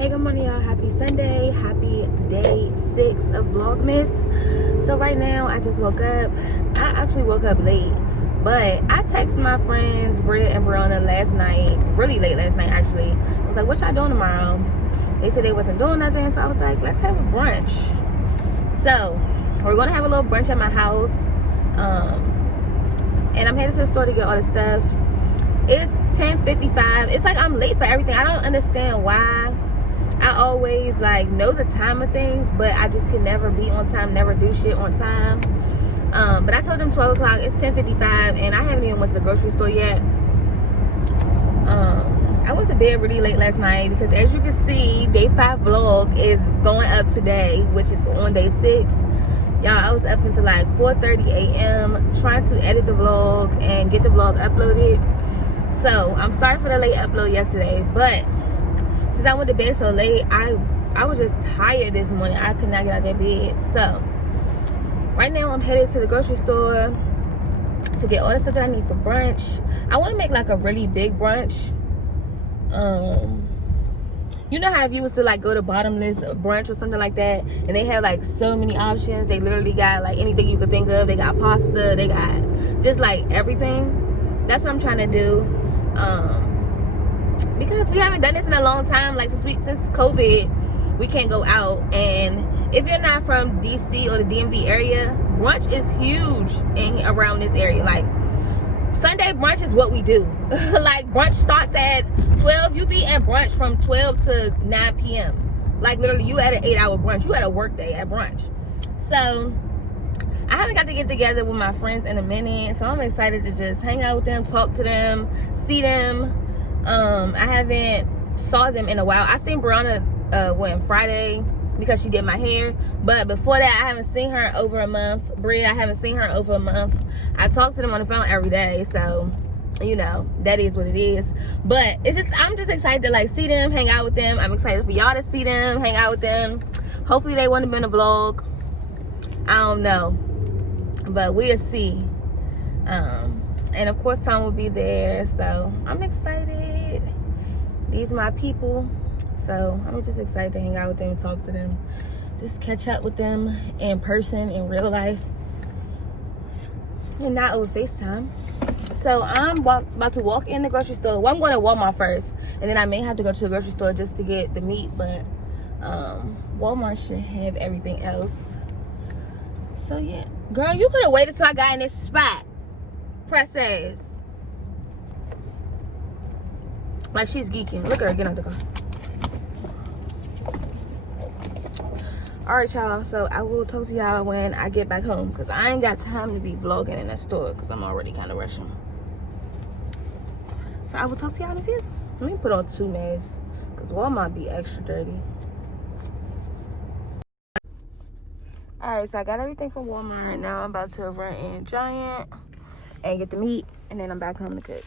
Hey, good morning, y'all. Happy Sunday. Happy day 6 of Vlogmas. So right now, I just woke up. I actually woke up late, but I texted my friends, Britt and Brianna, last night, really late last night, actually. I was like, what y'all doing tomorrow? They said they wasn't doing nothing, so I was like, let's have a brunch. So we're going to have a little brunch at my house. And I'm headed to the store to get all the stuff. It's 10:55. It's like I'm late for everything. I don't understand why. I always like know the time of things, but I just can never be on time, never do shit on time. But I told them 12 o'clock. It's 10:55, and I haven't even went to the grocery store yet. I went to bed really late last night because, as you can see, day 5 vlog is going up today, which is on day 6. Y'all, I was up until like 4:30 a.m. trying to edit the vlog and get the vlog uploaded. So I'm sorry for the late upload yesterday, but since I went to bed so late, I was just tired this morning. I could not get out of that bed. So right now I'm headed to the grocery store to get all the stuff that I need for brunch. I want to make like a really big brunch. You know how if you was to like go to Bottomless brunch or something like that, and they have like so many options. They literally got like anything you could think of. They got pasta, they got just like everything. That's what I'm trying to do. Because we haven't done this in a long time. Like since COVID, we can't go out. And if you're not from DC or the DMV area, brunch is huge around this area. Like Sunday brunch is what we do. Like brunch starts at 12. You be at brunch from 12 to 9 p.m. Like literally you at an 8-hour brunch. You at a work day at brunch. So I haven't got to get together with my friends in a minute. So I'm excited to just hang out with them, talk to them, see them. I haven't saw them in a while. I seen Brianna when Friday because she did my hair, but before that I haven't seen her over a month. Bria, I haven't seen her over a month. I talk to them on the phone every day, so you know that is what it is. But it's just I'm just excited to like see them, hang out with them. I'm excited for y'all to see them, hang out with them. Hopefully they want to be in a vlog. I don't know, but we'll see. And of course Tom will be there, so I'm excited. These are my people, so I'm just excited to hang out with them, talk to them, just catch up with them in person, in real life, and not over FaceTime. So I'm about to walk in the grocery store. Well, I'm going to Walmart first, and then I may have to go to the grocery store just to get the meat, but Walmart should have everything else. So yeah, girl, you could have waited till I got in this spot. Press ass. Like she's geeking. Look at her, get on the car. Alright, y'all, so I will talk to y'all when I get back home, because I ain't got time to be vlogging in that store because I'm already kind of rushing. So I will talk to y'all in a few. Let me put on 2 masks because Walmart be extra dirty. Alright, so I got everything from Walmart. Now I'm about to run in Giant and get the meat, and then I'm back home to cook.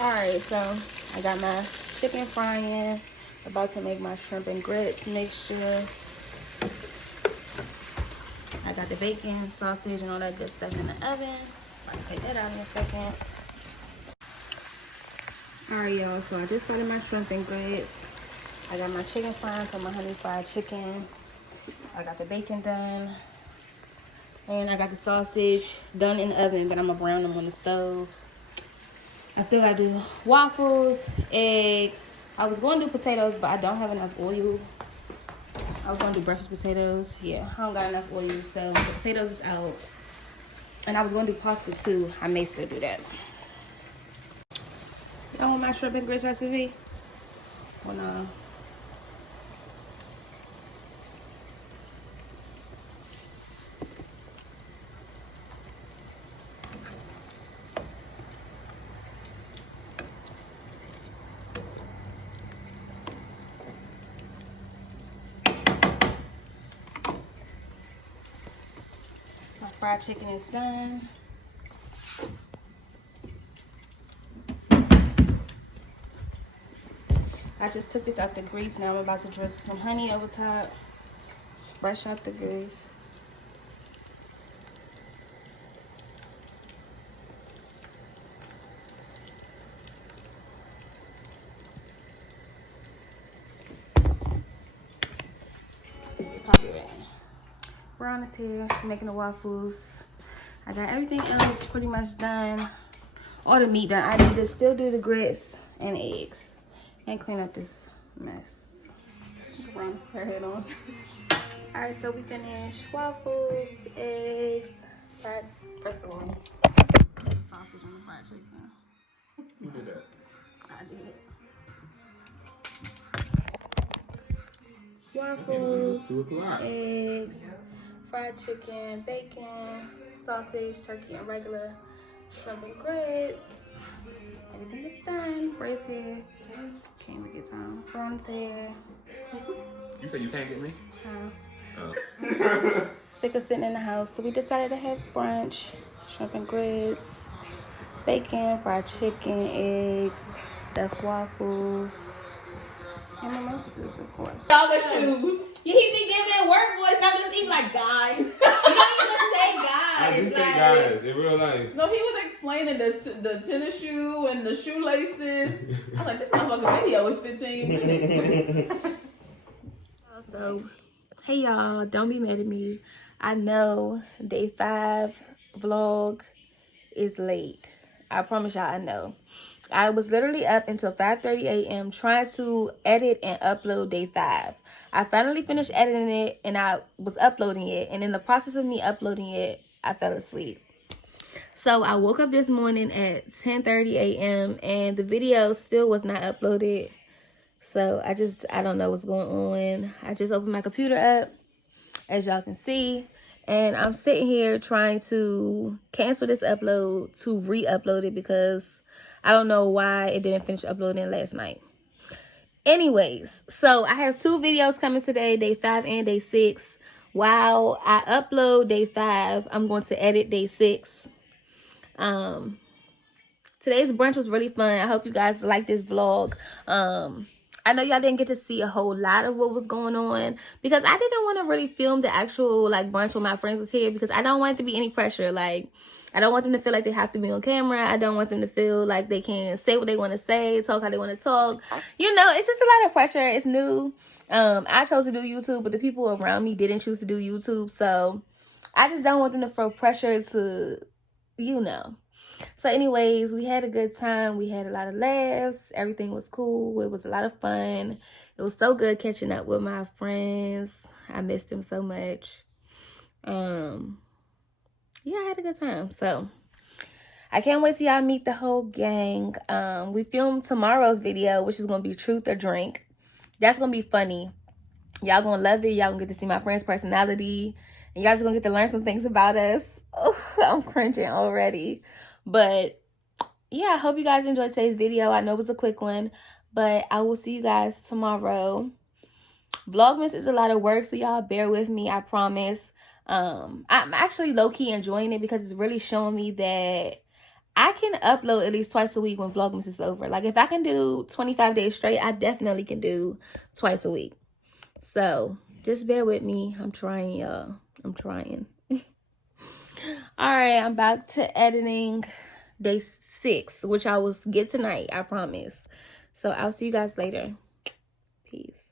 Alright, so I got my chicken frying, about to make my shrimp and grits mixture. I got the bacon, sausage, and all that good stuff in the oven. I'll take that out in a second. Alright, y'all, so I just started my shrimp and grits. I got my chicken frying for my honey fried chicken. I got the bacon done. And I got the sausage done in the oven, but I'm gonna brown them on the stove. I still gotta do waffles, eggs. I was gonna do potatoes, but I don't have enough oil. I was gonna do breakfast potatoes. Yeah, I don't got enough oil, so the potatoes is out. And I was gonna do pasta too. I may still do that. Y'all want my shrimp and grits recipe? Or no? Fried chicken is done. I just took this out the grease. Now I'm about to drizzle some honey over top. It's fresh out the grease. Veronica's here. She's making the waffles. I got everything else pretty much done. All the meat done. I need to still do the grits and eggs. And clean up this mess. Veronica, her head on. Alright, so we finished waffles, eggs, fried, first of all, sausage on the fried chicken. Who did that? I did. Waffles, eggs, fried chicken, bacon, sausage, turkey, and regular shrimp and grits. Everything is done. Ray's here. Can't even get time. Veronica's here. You said you can't get me? Sick of sitting in the house, so we decided to have brunch. Shrimp and grits, bacon, fried chicken, eggs, stuffed waffles, and mimosas, of course. All the shoes. You hear me giving work voice, and I'm just eating like guys. You don't even say guys. I do say guys in real life. No, he was explaining the tennis shoe and the shoelaces. I was like, this motherfucking video is 15 minutes. So, hey y'all, don't be mad at me. I know day 5 vlog is late. I promise y'all, I know. I was literally up until 5:30 a.m. trying to edit and upload day 5. I finally finished editing it and I was uploading it. And in the process of me uploading it, I fell asleep. So I woke up this morning at 10:30 a.m. and the video still was not uploaded. So I don't know what's going on. I just opened my computer up, as y'all can see. And I'm sitting here trying to cancel this upload to re-upload it because I don't know why it didn't finish uploading last night. Anyways, so I have 2 videos coming today, day 5 and day 6. While I upload day 5, I'm going to edit day 6. Today's brunch was really fun. I hope you guys like this vlog. I know y'all didn't get to see a whole lot of what was going on because I didn't want to really film the actual like brunch when my friends was here because I don't want it to be any pressure. Like, I don't want them to feel like they have to be on camera. I don't want them to feel like they can say what they want to say, talk how they want to talk. You know, it's just a lot of pressure. It's new. I chose to do YouTube, but the people around me didn't choose to do YouTube. So I just don't want them to feel pressure to, you know. So anyways, we had a good time. We had a lot of laughs. Everything was cool. It was a lot of fun. It was so good catching up with my friends. I missed them so much. Yeah, I had a good time. So I can't wait till y'all meet the whole gang. We filmed tomorrow's video, which is going to be Truth or Drink. That's going to be funny. Y'all going to love it. Y'all going to get to see my friend's personality. And y'all just going to get to learn some things about us. Oh, I'm cringing already. But yeah, I hope you guys enjoyed today's video. I know it was a quick one, but I will see you guys tomorrow. Vlogmas is a lot of work, so y'all bear with me, I promise. I'm actually low-key enjoying it because it's really showing me that I can upload at least twice a week when Vlogmas is over. Like, if I can do 25 days straight, I definitely can do twice a week. So just bear with me. I'm trying, y'all. I'm trying. All right, I'm back to editing day 6, which I will get tonight, I promise. So I'll see you guys later. Peace.